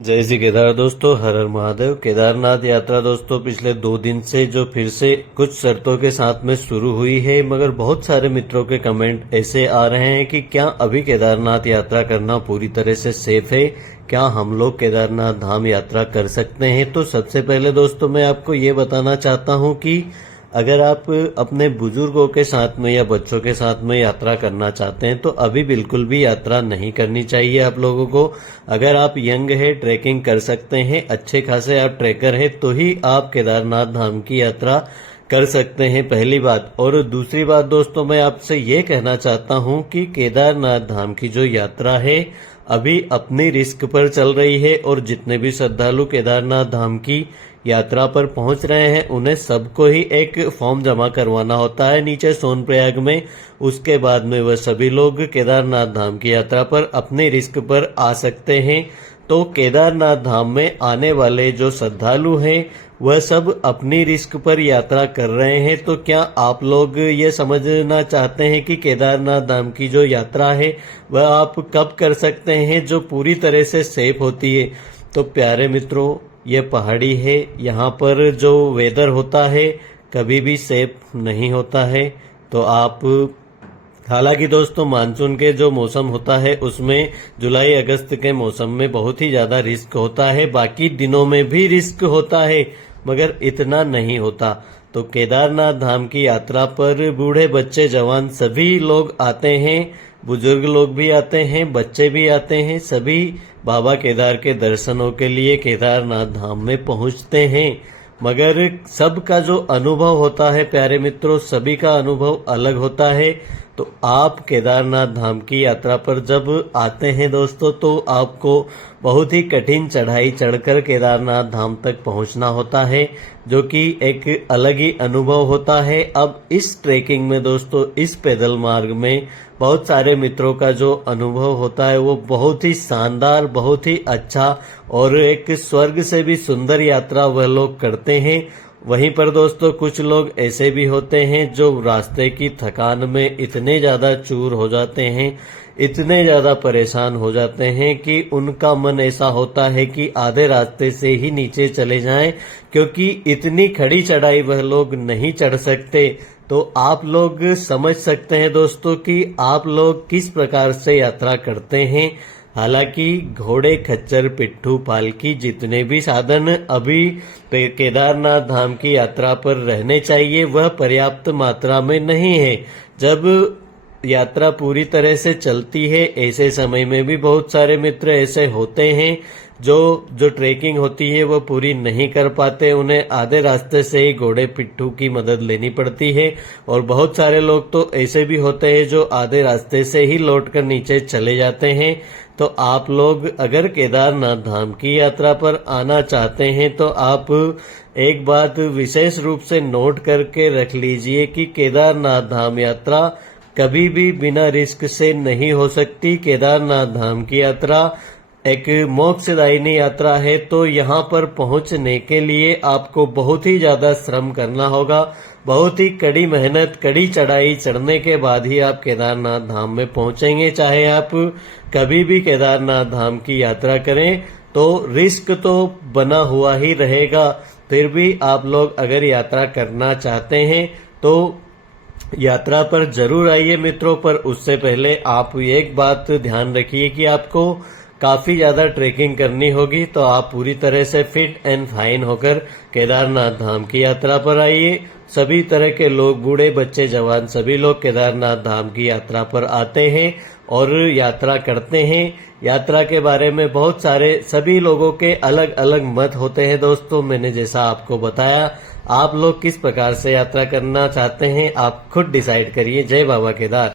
जय श्री केदार दोस्तों, हर हर महादेव। केदारनाथ यात्रा दोस्तों पिछले 2 दिन से जो फिर से कुछ शर्तों के साथ में शुरू हुई है, मगर बहुत सारे मित्रों के कमेंट ऐसे आ रहे हैं कि क्या अभी केदारनाथ यात्रा करना पूरी तरह से सेफ है, क्या हम लोग केदारनाथ धाम यात्रा कर सकते हैं। तो सबसे पहले दोस्तों मैं आपको ये बताना चाहता हूँ कि अगर आप अपने बुजुर्गों के साथ में या बच्चों के साथ में यात्रा करना चाहते हैं तो अभी बिल्कुल भी यात्रा नहीं करनी चाहिए आप लोगों को। अगर आप यंग है, ट्रैकिंग कर सकते हैं, अच्छे खासे आप ट्रैकर हैं, तो ही आप केदारनाथ धाम की यात्रा कर सकते हैं, पहली बात। और दूसरी बात दोस्तों मैं आपसे ये कहना चाहता हूँ कि केदारनाथ धाम की जो यात्रा है अभी अपनी रिस्क पर चल रही है, और जितने भी श्रद्धालु केदारनाथ धाम की यात्रा पर पहुंच रहे हैं उन्हें सबको ही एक फॉर्म जमा करवाना होता है नीचे सोनप्रयाग में। उसके बाद में वह सभी लोग केदारनाथ धाम की यात्रा पर अपने रिस्क पर आ सकते हैं। तो केदारनाथ धाम में आने वाले जो श्रद्धालु हैं वह सब अपनी रिस्क पर यात्रा कर रहे हैं। तो क्या आप लोग ये समझना चाहते हैं कि केदारनाथ धाम की जो यात्रा है वह आप कब कर सकते हैं जो पूरी तरह से सेफ होती है। तो प्यारे मित्रों, ये पहाड़ी है, यहाँ पर जो वेदर होता है कभी भी सेफ नहीं होता है। तो आप हालांकि दोस्तों मानसून के जो मौसम होता है उसमें जुलाई अगस्त के मौसम में बहुत ही ज्यादा रिस्क होता है, बाकी दिनों में भी रिस्क होता है मगर इतना नहीं होता। तो केदारनाथ धाम की यात्रा पर बूढ़े बच्चे जवान सभी लोग आते हैं, बुजुर्ग लोग भी आते हैं, बच्चे भी आते हैं, सभी बाबा केदार के दर्शनों के लिए केदारनाथ धाम में पहुंचते हैं। मगर सबका जो अनुभव होता है प्यारे मित्रों, सभी का अनुभव अलग होता है। तो आप केदारनाथ धाम की यात्रा पर जब आते हैं दोस्तों तो आपको बहुत ही कठिन चढ़ाई चढ़कर केदारनाथ धाम तक पहुंचना होता है, जो कि एक अलग ही अनुभव होता है। अब इस ट्रेकिंग में दोस्तों, इस पैदल मार्ग में बहुत सारे मित्रों का जो अनुभव होता है वो बहुत ही शानदार, बहुत ही अच्छा और एक स्वर्ग से भी सुंदर यात्रा वह लोग करते हैं। वहीं पर दोस्तों कुछ लोग ऐसे भी होते हैं जो रास्ते की थकान में इतने ज्यादा चूर हो जाते हैं, इतने ज्यादा परेशान हो जाते हैं कि उनका मन ऐसा होता है कि आधे रास्ते से ही नीचे चले जाएं, क्योंकि इतनी खड़ी चढ़ाई वह लोग नहीं चढ़ सकते। तो आप लोग समझ सकते हैं दोस्तों कि आप लोग किस प्रकार से यात्रा करते हैं। हालांकि घोड़े, खच्चर, पिट्ठू, पालकी जितने भी साधन अभी केदारनाथ धाम की यात्रा पर रहने चाहिए वह पर्याप्त मात्रा में नहीं है। जब यात्रा पूरी तरह से चलती है ऐसे समय में भी बहुत सारे मित्र ऐसे होते हैं जो ट्रेकिंग होती है वो पूरी नहीं कर पाते, उन्हें आधे रास्ते से ही घोड़े पिट्ठू की मदद लेनी पड़ती है। और बहुत सारे लोग तो ऐसे भी होते हैं जो आधे रास्ते से ही लौटकर नीचे चले जाते हैं। तो आप लोग अगर केदारनाथ धाम की यात्रा पर आना चाहते हैं तो आप एक बात विशेष रूप से नोट करके रख लीजिए कि केदारनाथ धाम यात्रा कभी भी बिना रिस्क से नहीं हो सकती। केदारनाथ धाम की यात्रा एक मोक्षदायिनी यात्रा है, तो यहाँ पर पहुंचने के लिए आपको बहुत ही ज्यादा श्रम करना होगा, बहुत ही कड़ी मेहनत, कड़ी चढ़ाई चढ़ने के बाद ही आप केदारनाथ धाम में पहुंचेंगे। चाहे आप कभी भी केदारनाथ धाम की यात्रा करें तो रिस्क तो बना हुआ ही रहेगा। फिर भी आप लोग अगर यात्रा करना चाहते हैं तो यात्रा पर जरूर आइए मित्रों। पर उससे पहले आप एक बात ध्यान रखिए कि आपको काफी ज्यादा ट्रेकिंग करनी होगी, तो आप पूरी तरह से फिट एंड फाइन होकर केदारनाथ धाम की यात्रा पर आइए। सभी तरह के लोग, बूढ़े, बच्चे, जवान, सभी लोग केदारनाथ धाम की यात्रा पर आते हैं और यात्रा करते हैं। यात्रा के बारे में बहुत सारे सभी लोगों के अलग अलग मत होते हैं दोस्तों। मैंने जैसा आपको बताया, आप लोग किस प्रकार से यात्रा करना चाहते हैं आप खुद डिसाइड करिए। जय बाबा केदार।